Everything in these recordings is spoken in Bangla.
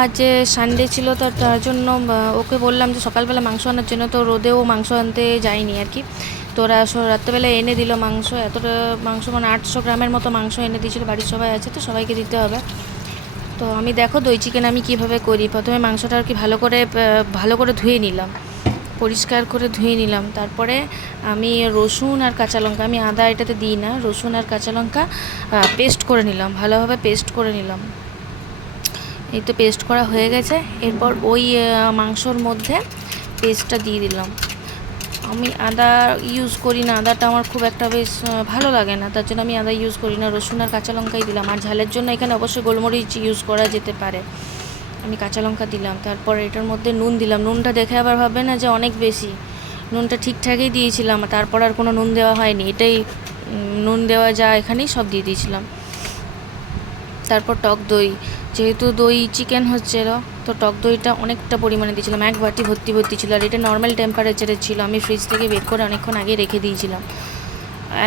আজ সানডে ছিল, তো তার জন্য ওকে বললাম যে সকালবেলা মাংস আনার জন্য তো রোদেও মাংস আনতে যায়নি আর কি। তো ওরা রাত্রেবেলা এনে দিল মাংস, এতটা মাংস মানে আটশো গ্রামের মতো মাংস এনে দিয়েছিল, বাড়ির সবাই আছে, তো সবাইকে দিতে হবে। তো আমি দেখো দই চিকেন আমি কীভাবে করি, প্রথমে মাংসটা আর কি ভালো করে ভালো করে ধুয়ে নিলাম, পরিষ্কার করে ধুয়ে নিলাম। তারপরে আমি রসুন আর কাঁচা লঙ্কা, আমি আদা এটাতে দিই না, রসুন আর কাঁচা লঙ্কা পেস্ট করে নিলাম, ভালোভাবে পেস্ট করে নিলাম। এই তো পেস্ট করা হয়ে গেছে। এরপর ওই মাংসর মধ্যে পেস্টটা দিয়ে দিলাম। আমি আদা ইউজ করি না, আদাটা আমার খুব একটা বেশ ভালো লাগে না। তার জন্য আমি আদা ইউজ করি না, রসুন আর কাঁচা লঙ্কাই দিলাম। আর ঝালের জন্য এখানে অবশ্যই গোলমরিচ ইউজ করা যেতে পারে। আমি কাঁচা লঙ্কা দিলাম। তারপর এটার মধ্যে নুন দিলাম। নুনটা দেখে আবার ভাববে না যে অনেক বেশি। নুনটা ঠিকঠাকই দিয়েছিলাম। তারপর আর কোনো নুন দেওয়া হয়নি। এটাই নুন দেওয়া যা এখানেই সব দিয়ে দিয়েছিলাম। তারপর টক দই। যেহেতু দই চিকেন হচ্ছিল তো টক দইটা অনেকটা পরিমাণে দিয়েছিলাম। এক বাটি ভর্তি ভর্তি ছিল আর এটা নর্মাল টেম্পারেচারে ছিল। আমি ফ্রিজ থেকে বের করে অনেকক্ষণ আগে রেখে দিয়েছিলাম।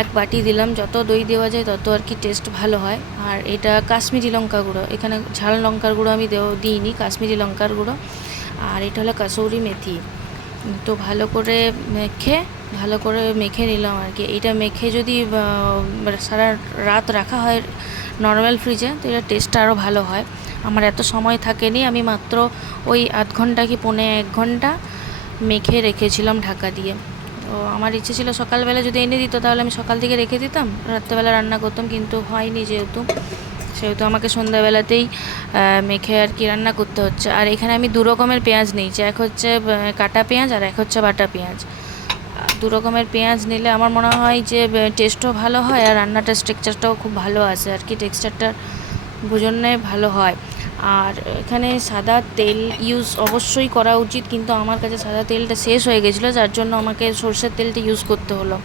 এক বাটি দিলাম। যত দই দেওয়া যায় তত আর কি টেস্ট ভালো হয়। আর এটা কাশ্মীরি লঙ্কা গুঁড়ো। এখানে ঝাল লঙ্কার গুঁড়ো আমি দেও, দিইনি, কাশ্মীরি লঙ্কার গুঁড়ো। আর এটা হলো কাসৌরি মেথি। তো ভালো করে মেখে, ভালো করে মেখে নিলাম আর কি। এটা মেখে যদি সারা রাত রাখা হয় নর্মাল ফ্রিজে তো এটা টেস্টটা আরও ভালো হয়। আমার এত সময় থাকেনি, আমি মাত্র ওই আধ ঘণ্টা কি পৌনে এক ঘণ্টা মেখে রেখেছিলাম ঢাকা দিয়ে। তো আমার ইচ্ছে ছিল সকালবেলা যদি এনে দিত, তাহলে আমি সকাল থেকে রেখে দিতাম, রাত্রেবেলা রান্না করতাম, কিন্তু হয়নি যেহেতু। সেহেতু আমাকে সন্ধ্যাবেলাতেই মেখে আর কি রান্না করতে হচ্ছে। আর এখানে আমি দু রকমের পেঁয়াজ নিয়েছি, এক হচ্ছে কাটা পেঁয়াজ আর এক হচ্ছে বাটা পেঁয়াজ। দু রকমের পেঁয়াজ নিলে আমার মনে হয় যে টেস্টও ভালো হয় আর রান্নাটার স্ট্রাকচারটাও খুব ভালো আসে আর কি টেক্সচারটার ভোজনে ভালো হয়। আর এখানে সাদা তেল ইউজ অবশ্যই করা উচিত, কিন্তু আমার কাছে সাদা তেলটা শেষ হয়ে গেছিল, যার জন্য আমাকে সর্ষের তেলটা ইউজ করতে হলো।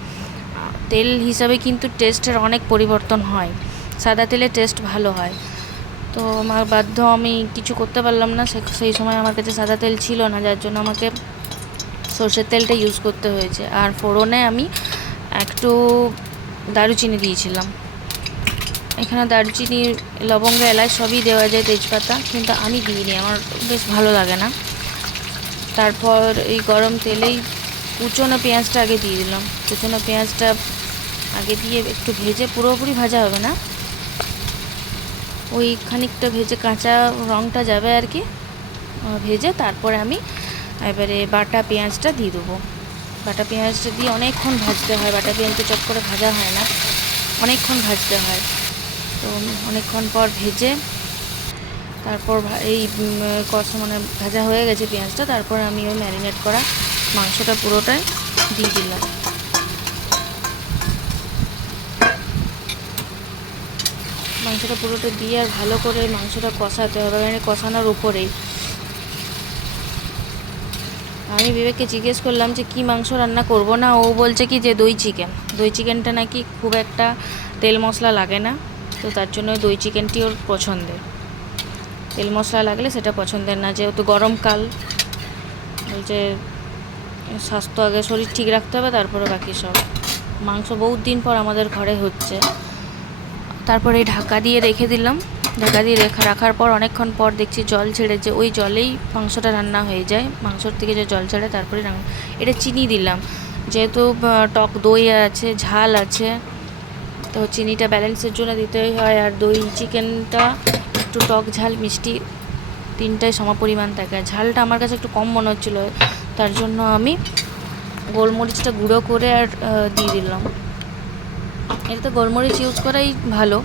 তেল হিসাবে কিন্তু টেস্টের অনেক পরিবর্তন হয়। সাদা তেলে টেস্ট ভালো হয়। তো আমার বাধ্য আমি কিছু করতে পারলাম না সেই সময় আমার কাছে সাদা তেল ছিল না, যার জন্য আমাকে সর্ষের তেলটা ইউজ করতে হয়েছে। আর ফোড়নে আমি একটু দারুচিনি দিয়েছিলাম। এখানে দারুচিনি, লবঙ্গ, এলাচ সবই দেওয়া যায় তেজপাতা, কিন্তু আমি দিইনি, আমার বেশ ভালো লাগে না। তারপর এই গরম তেলেই কুচনো পেঁয়াজটা আগে দিয়ে দিলাম। কুচনো পেঁয়াজটা আগে দিয়ে একটু ভেজে, পুরোপুরি ভাজা হবে না। ওই খানিকটা ভেজে কাঁচা রঙটা যাবে আর কি। ভেজে তারপরে আমি এবারে বাটা পেঁয়াজটা দিয়ে দেবো। বাটা পেঁয়াজটা দিয়ে অনেকক্ষণ ভাজতে হয়। বাটা পেঁয়াজটা চট করে ভাজা হয় না। অনেকক্ষণ ভাজতে হয়। তো অনেকক্ষণ পর ভেজে তারপর এই কষা মানে ভাজা হয়ে গেছে পেঁয়াজটা, তারপর আমি ওই ম্যারিনেট করা মাংসটা পুরোটাই দিয়ে দিলাম। মাংসটা পুরোটা দিয়ে আর ভালো করে মাংসটা কষাতে হবে। মানে কষানোর উপরেই। আমি বিবেককে জিজ্ঞেস করলাম যে কি মাংস রান্না করব না, ও বলছে কি যে দই চিকেন দই চিকেনটা নাকি খুব একটা তেল মশলা লাগে না, তো তার জন্য দই চিকেনটি ওর পছন্দের। তেল মশলা লাগলে সেটা পছন্দের না, যেহেতু গরমকাল বলছে স্বাস্থ্য আগে শরীর ঠিক রাখতে হবে, তারপরে বাকি সব। মাংস বহুত দিন পর আমাদের ঘরে হচ্ছে। তারপরে ঢাকা দিয়ে রেখে দিলাম। ঢাকা দিয়ে রেখা, রাখার পর অনেকক্ষণ পর দেখছি জল ছেড়ে যে ওই জলেই মাংসটা রান্না হয়ে যায়। মাংসর থেকে যে জল ছেড়ে তারপরে রান্না এটা চিনি দিলাম। যেহেতু টক দই আছে, ঝাল আছে, তো চিনিটা ব্যালেন্সের জন্য দিতেই হয়। আর দই, চিকেনটা একটু টক ঝাল, মিষ্টি তিনটাই সমপরিমাণ থাকে। ঝালটা আমার কাছে একটু কম মনে হচ্ছিল। তার জন্য আমি গোলমরিচটা গুঁড়ো করে আর দিয়ে দিলাম। এটা তো গোলমরিচ ইউজ করাই ভালো।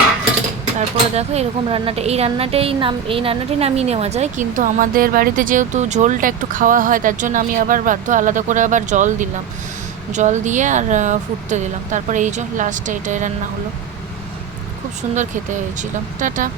তারপরে দেখো এরকম রান্নাটা, এই রান্নাটাই নাম, এই রান্নাটাই নামিয়ে নেওয়া যায়। কিন্তু আমাদের বাড়িতে যেহেতু ঝোলটা একটু খাওয়া হয়, তার জন্য আমি আবার বাধ্য, আলাদা করে আবার জল দিলাম। জল দিয়ে আর ফুটতে দিলাম। তারপরে এই যে লাস্টে এটাই রান্না হলো। খুব সুন্দর খেতে হয়েছিল। টাটা।